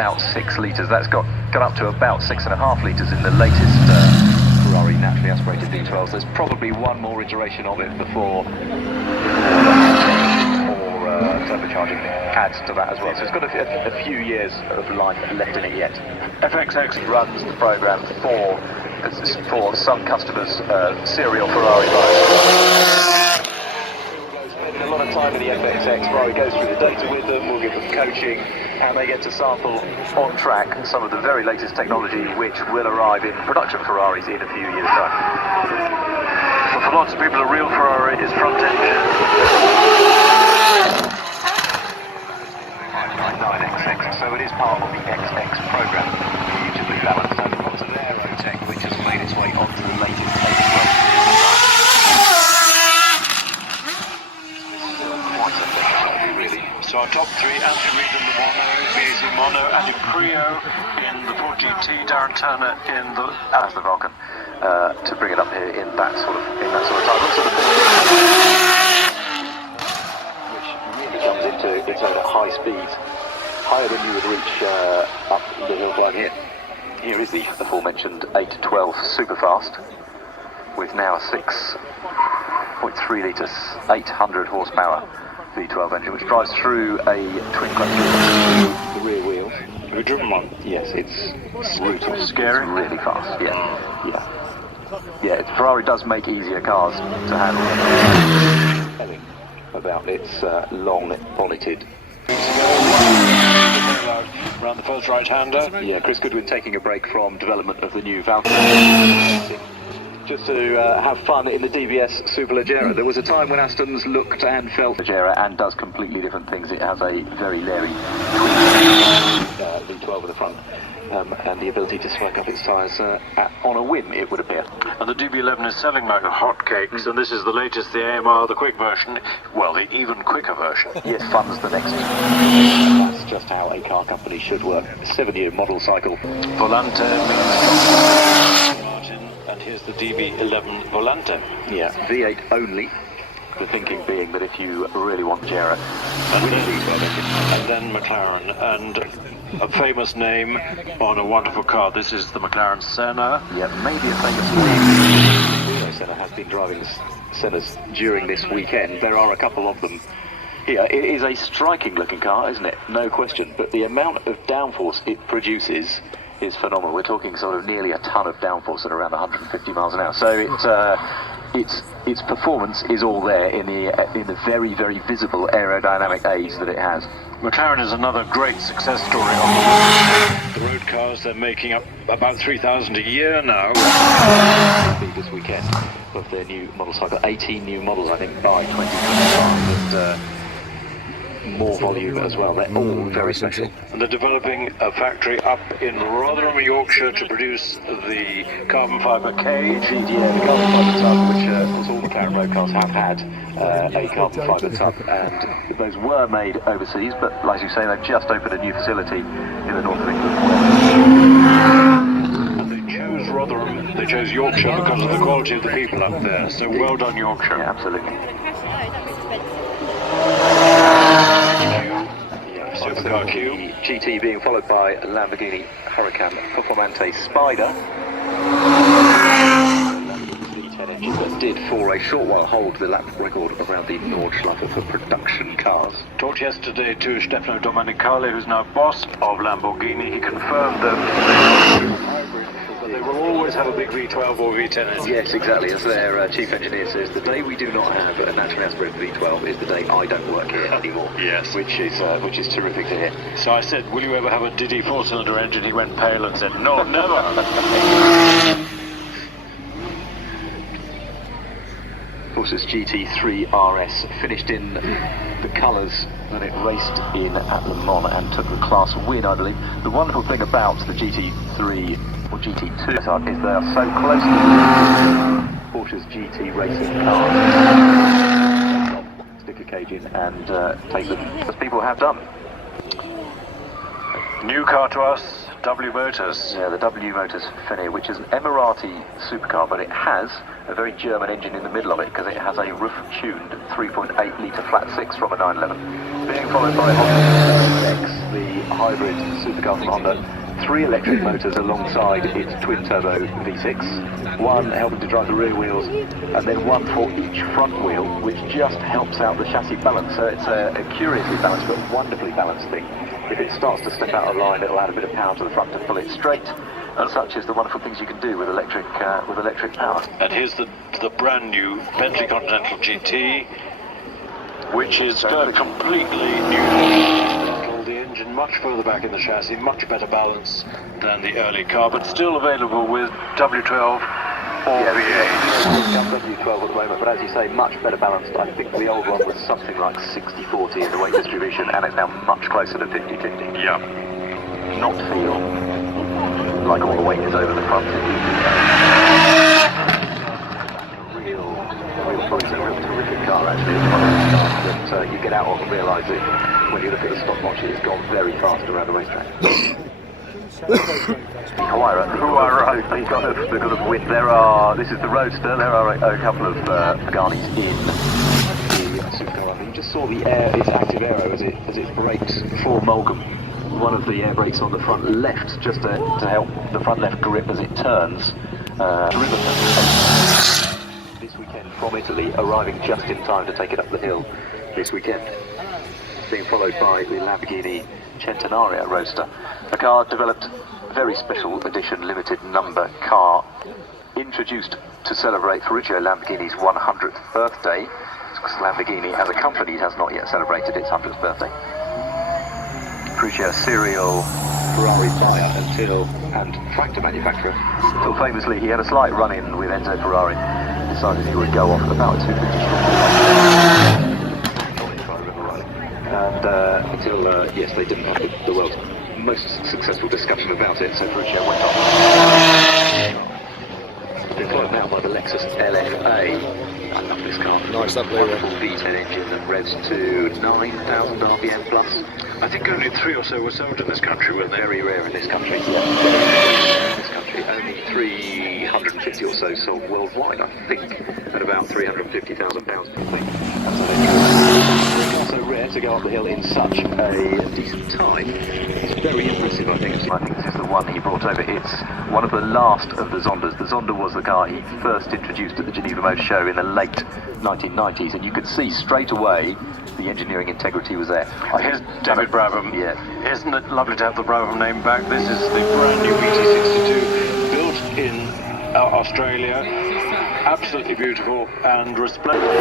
About 6 litres. That's gone up to about 6.5 litres in the latest Ferrari naturally aspirated V12s. There's probably one more iteration of it before turbocharging adds to that as well. So it's got a few years of life left in it yet. FXX runs the program for some customers' serial Ferrari buyers. A lot of time in the FXX. Ferrari goes through the data with them, we'll give them coaching, and they get to sample on track some of the very latest technology which will arrive in production Ferraris in a few years' time. But for lots of people, a real Ferrari is front engine. 599XX, so it is part of the XX program, beautifully balanced, and lots of aerotech which has made its way onto the latest So our top three: Anthony Reid in the Mono, Beasley Mono, Andy Prio in the Ford GT, Darren Turner in the as the Vulcan, to bring it up here in that sort of time. Which really comes into its own at high speeds, higher than you would reach up the hill climb here. Here is the aforementioned 812 Superfast, with now a 6.3 litres, 800 horsepower V12 engine, which drives through a twin clutch the rear wheel. Have you driven one? Yes, it's brutal. Scary? It's really fast, yeah. Ferrari does make easier cars to handle. Telling about its long bonneted. Around the first right-hander. Yeah, Chris Goodwood taking a break from development of the new Vulcan. Just to have fun in the DBS Superleggera. There was a time when Aston's looked and felt Leggera and does completely different things. It has a very leery V12 at the front, and the ability to spike up its tyres on a whim, it would appear. And the DB11 is selling like hotcakes, and this is the latest, the AMR, the quick version, well, the even quicker version. Yes, fun's the next. That's just how a car company should work. 7-year model cycle. Volante. And here's the DB11 Volante. Yeah, V8 only. The thinking being that if you really want Leggera, and then McLaren, and a famous name on a wonderful car. This is the McLaren Senna. Yeah, maybe a famous name. Senna has been driving Sennas during this weekend. There are a couple of them. Yeah, it is a striking looking car, isn't it? No question. But the amount of downforce it produces is phenomenal. We're talking sort of nearly a ton of downforce at around 150 miles an hour. So its performance is all there in the very, very visible aerodynamic aids that it has. McLaren is another great success story on the road cars. They're making up about 3,000 a year now. This weekend of their new model cycle, 18 new models I think by 2025. And, more volume as well. They're all very special. And they're developing a factory up in Rotherham, Yorkshire, to produce the carbon fibre cage. The carbon fibre tub, which of course all McLaren road cars have had a carbon fibre tub, and those were made overseas, but as you say, they've just opened a new facility in the north of England. And they chose Rotherham, they chose Yorkshire because of the quality of the people up there. So well done, Yorkshire. Yeah, absolutely. Supercar Q. GT being followed by Lamborghini Huracan Performante Spider. V10 engine that did for a short while hold the lap record around the Nordschleife for production cars. Talked yesterday to Stefano Domenicali, who's now boss of Lamborghini. He confirmed that they will always have a big V12 or V10 engine. Yes, exactly. As their chief engineer says, the day we do not have a naturally aspirated V12 is the day I don't work here anymore. Yes. Which is terrific to hear. So I said, will you ever have a Diddy 4-cylinder engine? He went pale and said, no, never. Of course, this GT3 RS finished in the colours that it raced in at Le Mans and took the class win, I believe. The wonderful thing about the GT3 or GT2 is they are so close to Porsche's GT racing cars. Stick a cage in and take them, as people have done. New car to us, W Motors. Yeah, the W Motors Fenir, which is an Emirati supercar, but it has a very German engine in the middle of it because it has a roof-tuned 3.8 litre flat six from a 911. Being followed by Honda X, the hybrid supercar from Honda. 3 electric motors alongside its twin-turbo V6, one helping to drive the rear wheels, and then one for each front wheel, which just helps out the chassis balance. So it's a curiously balanced but wonderfully balanced thing. If it starts to step out of line, it'll add a bit of power to the front to pull it straight, and such is the wonderful things you can do with electric power. And here's the brand new Bentley Continental GT, which is completely new. The engine much further back in the chassis, much better balance than the early car, but still available with W12 or V8. W12 at the moment, but as you say, much better balanced. I think the old one was something like 60-40 in the weight distribution, and it's now much closer to 50-50. Yeah. Not feel like all the weight is over the front. It's a real terrific car, actually. It's one of those cars that you get out of and realise that when you look at the stopwatch, it's gone very fast around the racetrack. Huayra, the God of Wind. This is the Roadster. There are a couple of Pagani's in the supercar. You just saw the its active aero as it brakes for Mulgam. One of the air brakes on the front left, just to help the front left grip as it turns. This weekend from Italy, arriving just in time to take it up the hill this weekend. Being followed by the Lamborghini Centenario Roadster, a car developed, very special edition limited number car, introduced to celebrate Ferruccio Lamborghini's 100th birthday, because Lamborghini as a company has not yet celebrated its 100th birthday. Ferruccio, serial Ferrari buyer and tractor manufacturer, until famously he had a slight run-in with Enzo Ferrari, decided he would go off at about 250 and until, yes, they didn't have the world's most successful discussion about it, so Ferruccio went on. They're followed now by the Lexus LFA. I love this car. Nice, that blue one. Wonderful V10 engine that revs to 9,000 RPM plus. I think only 3 or so were sold in this country, weren't they? Very rare in this country. In this country, only 350 or so sold worldwide, I think, at about £350,000 per thing. It's so rare to go up the hill in such a decent time. It's very impressive, I think. I think this is the one he brought over. It's one of the last of the Zondas. The Zonda was the car he first introduced at the Geneva Motor Show in the late 1990s, and you could see straight away the engineering integrity was there. Here's David Brabham. Yeah. Isn't it lovely to have the Brabham name back? This is the brand new BT62, built in Australia. Absolutely beautiful and resplendent.